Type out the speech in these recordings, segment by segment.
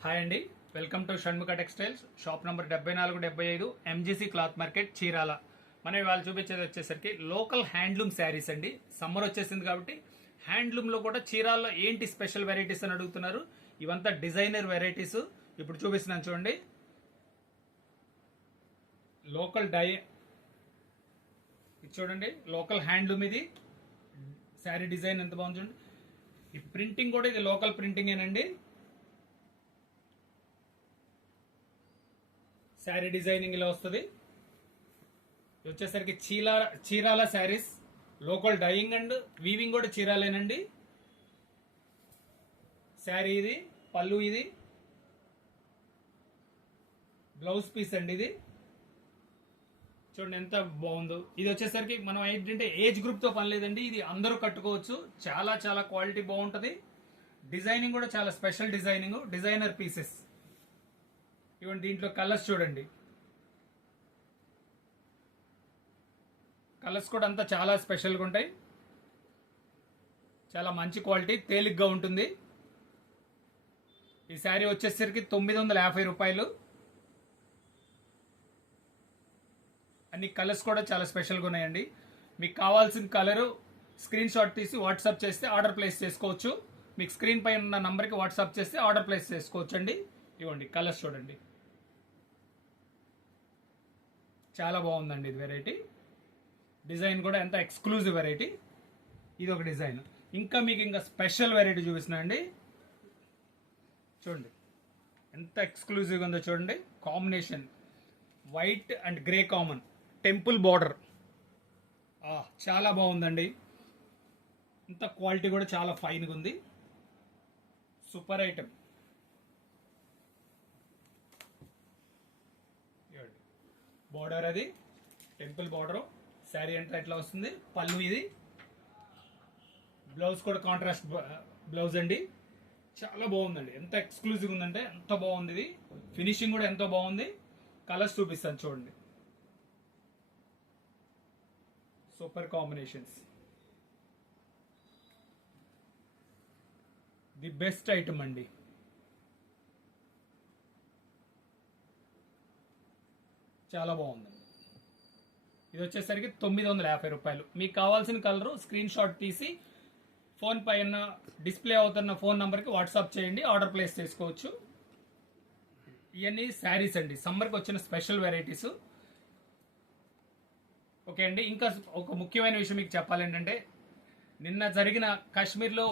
Hi అండి, welcome to Shanmukha textiles. Shop number 7475 MGC cloth market, Chirala. మనం ఇవాళ చూపించేది వచ్చేసరికి లోకల్ హ్యాండ్లూమ్ శారీస్ అండి. సమ్మర్ వచ్చేసింది కాబట్టి హ్యాండ్లూమ్లో కూడా చీరాల్లో ఏంటి స్పెషల్ వెరైటీస్ అని అడుగుతున్నారు. ఇవంతా డిజైనర్ వెరైటీస్ ఇప్పుడు చూపిస్తున్నాను చూడండి. లోకల్ డై ఇది చూడండి, లోకల్ హ్యాండ్లూమ్. ఇది శారీ డిజైన్ ఎంత బాగుంది చూడండి. ఈ ప్రింటింగ్ కూడా ఇది లోకల్ ప్రింటింగ్ ఏనండి. శారీ డిజైనింగ్ ఇలా వస్తుంది. ఇది వచ్చేసరికి Chirala saris, local dyeing and weaving కూడా చీరాలేనండి. శారీ ఇది పళ్ళు, ఇది బ్లౌజ్ పీస్ అండి. ఇది చూడండి ఎంత బాగుందో. ఇది వచ్చేసరికి మనం ఏంటంటే ఏజ్ గ్రూప్ తో పని లేదండి, ఇది అందరూ కట్టుకోవచ్చు. చాలా చాలా క్వాలిటీ బాగుంటుంది. డిజైనింగ్ కూడా చాలా స్పెషల్ డిజైనింగ్, డిజైనర్ పీసెస్. ఇవ్వండి, దీంట్లో కలర్స్ చూడండి. కలర్స్ కూడా అంతా చాలా స్పెషల్గా ఉంటాయి. చాలా మంచి క్వాలిటీ, తేలిగ్గా ఉంటుంది. ఈ శారీ వచ్చేసరికి 950 రూపాయలు. అన్ని కలర్స్ కూడా చాలా స్పెషల్గా ఉన్నాయండి. మీకు కావాల్సిన కలరు స్క్రీన్ షాట్ తీసి వాట్సాప్ చేస్తే ఆర్డర్ ప్లేస్ చేసుకోవచ్చు. మీకు స్క్రీన్ పైన ఉన్న నంబర్కి వాట్సాప్ చేస్తే ఆర్డర్ ప్లేస్ చేసుకోవచ్చు అండి. ఇవ్వండి కలర్స్ చూడండి, చాలా బాగుందండి. ఇది వెరైటీ డిజైన్ కూడా ఎంత ఎక్స్క్లూజివ్ వెరైటీ. ఇది ఒక డిజైన్. ఇంకా మీకు ఇంకా స్పెషల్ వెరైటీ చూపిస్తున్నా అండి. చూడండి ఎంత ఎక్స్క్లూజివ్గా ఉందో చూడండి. Combination white and grey common, temple border. చాలా బాగుందండి. ఇంత క్వాలిటీ కూడా చాలా ఫైన్గా ఉంది. Super item. బార్డర్ అది టెంపుల్ బార్డర్. శారీ అంతా ఎట్లా వస్తుంది, పళ్ళు ఇది. బ్లౌజ్ కూడా కాంట్రాస్ట్ బ్లౌజ్ అండి. చాలా బాగుందండి. ఎంత ఎక్స్క్లూజివ్ ఉందంటే ఎంత బాగుంది. ఇది ఫినిషింగ్ కూడా ఎంతో బాగుంది. కలర్స్ చూపిస్తాను చూడండి. Super combinations. The best item అండి. చాలా బాగుందండి. ఇది వచ్చేసరికి 950 రూపాయలు. మీకు కావాల్సిన కలరు స్క్రీన్ షాట్ తీసి ఫోన్ పైన డిస్ప్లే అవుతున్న ఫోన్ నంబర్కి వాట్సాప్ చేయండి, ఆర్డర్ ప్లేస్ చేసుకోవచ్చు. ఇవన్నీ శారీస్ అండి, సమ్మర్కి వచ్చిన స్పెషల్ వెరైటీస్. ఓకే అండి, ఇంకా ఒక ముఖ్యమైన విషయం మీకు చెప్పాలి ఏంటంటే, నిన్న జరిగిన కాశ్మీర్లో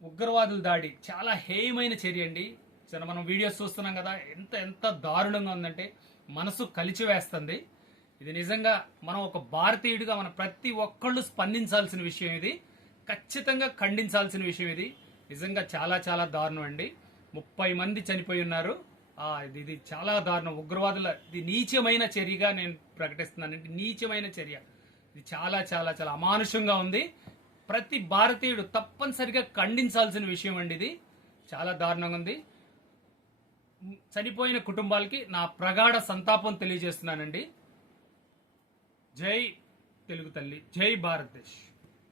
ఉగ్రవాదుల దాడి చాలా హేయమైన చర్య అండి. సరే, మనం వీడియోస్ చూస్తున్నాం కదా, ఎంత ఎంత దారుణంగా ఉందంటే మనసు కలిచివేస్తుంది. ఇది నిజంగా మనం ఒక భారతీయుడిగా మన ప్రతి ఒక్కళ్ళు స్పందించాల్సిన విషయం. ఇది ఖచ్చితంగా ఖండించాల్సిన విషయం. ఇది నిజంగా చాలా చాలా దారుణం అండి. 30 మంది చనిపోయి ఉన్నారు. ఇది చాలా దారుణం. ఉగ్రవాదుల ఇది నీచమైన చర్యగా నేను ప్రకటిస్తున్నానండి. నీచమైన చర్య. ఇది చాలా చాలా చాలా అమానుషంగా ఉంది. ప్రతి భారతీయుడు తప్పనిసరిగా ఖండించాల్సిన విషయం అండి. ఇది చాలా దారుణంగా ఉంది. చనిపోయిన కుటుంబాలకి నా ప్రగాఢ సంతాపం తెలియజేస్తున్నానండి. జై తెలుగు తల్లి, జై భారతదేశ్.